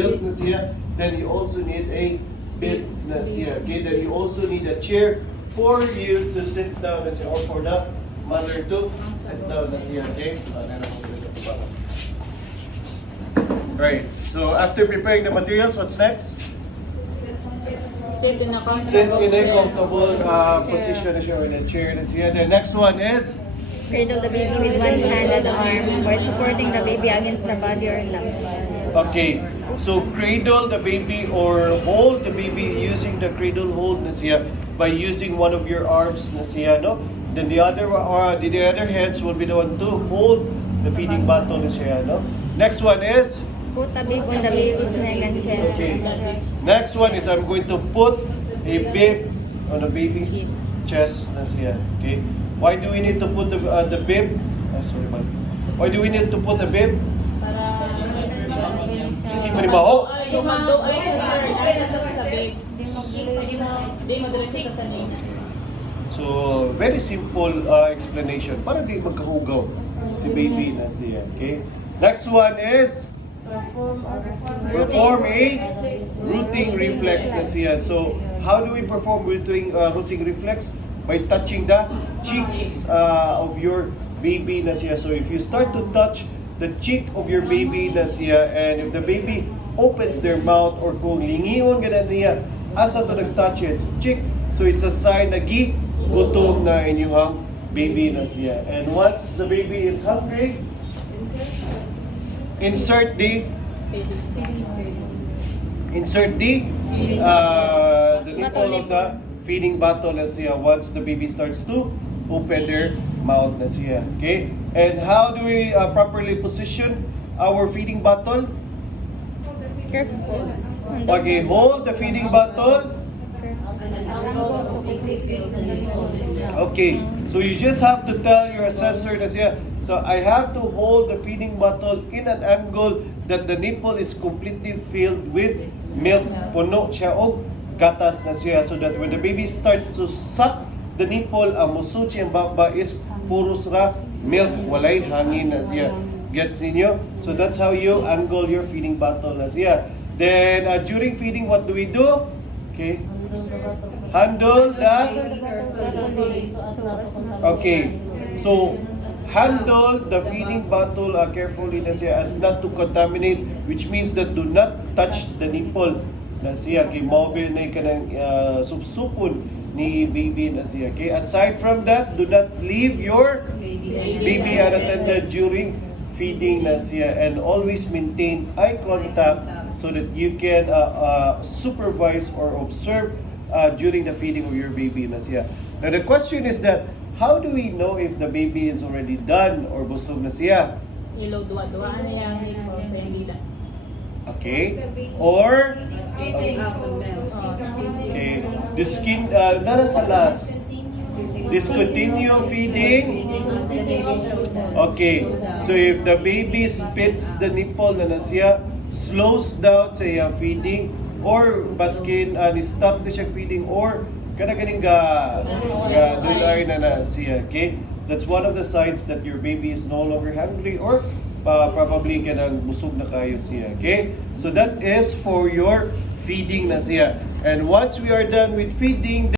milk na siya, then you also need a bib na siya. Okay, then you also need a chair for you to sit down na siya, or for the mother to sit down na siya. Okay, right, so after preparing the materials, what's next? Sit in a comfortable position na siya, or in a chair na siya. The next one is Cradle the baby with one hand and arm while supporting the baby against the body or lap. okay. So cradle the baby or hold the baby using the cradle hold na siya by using one of your arms na siya, no? Then the other hands will be the one to hold the feeding bottle na siya, no? Next one is Put a bib on the baby's neck and chest. okay. Next one is I'm going to put a bib on the baby's chest na siya. Okay. Why do we need to put the bib? Sorry, man. Why do we need to put a bib? Hindi mo ni maho. So, very simple explanation. Para di magkahugaw si baby na siya. Okay. Next one is perform a rooting reflex na siya. So, how do we perform rooting reflex? By touching the cheeks of your baby na siya. So if you start to touch the cheek of your baby na siya, and if the baby opens their mouth or kung lingiyon gana niya asa to nag-touches cheek, so it's a sign na gutom na inyong baby na siya. And once the baby is hungry, insert the nipple of the feeding bottle na siya once the baby starts to open their mouth na siya. Okay? And how do we properly position our feeding bottle? Careful. Okay, hold the feeding bottle. Okay, so you just have to tell your assessor na siya, so I have to hold the feeding bottle in an angle that the nipple is completely filled with milk. Puno siya o gatas na siya, so that when the baby starts to suck the nipple, ang musod siyang baba is puros ra milk, walay hangin na siya. Gets ninyo? So that's how you angle your feeding bottle na siya. Then during feeding, what do we do? Okay. Handle the okay. So handle the feeding bottle carefully na siya as not to contaminate, which means that do not touch the nipple na siya. Okay, mobile na kanang supsupon ni baby na siya. Okay, aside from that, do not leave your baby unattended during feeding na siya, and always maintain eye contact so that you can supervise or observe during the feeding of your baby na siya. Now the question is that how do we know if the baby is already done or busog na siya? Ilaw duwa-duwa na yan, sa hindi na. Okay, or okay, the skin nara sa last discontinue feeding. Okay, so if the baby spits the nipple na siya, slows down sa iyang feeding, or baskin ni-stop na siya feeding, or ganing dulay na siya. Okay, that's one of the signs that your baby is no longer hungry, or probably kanang busog na kayo siya. Okay, so that is for your feeding na siya. And once we are done with feeding,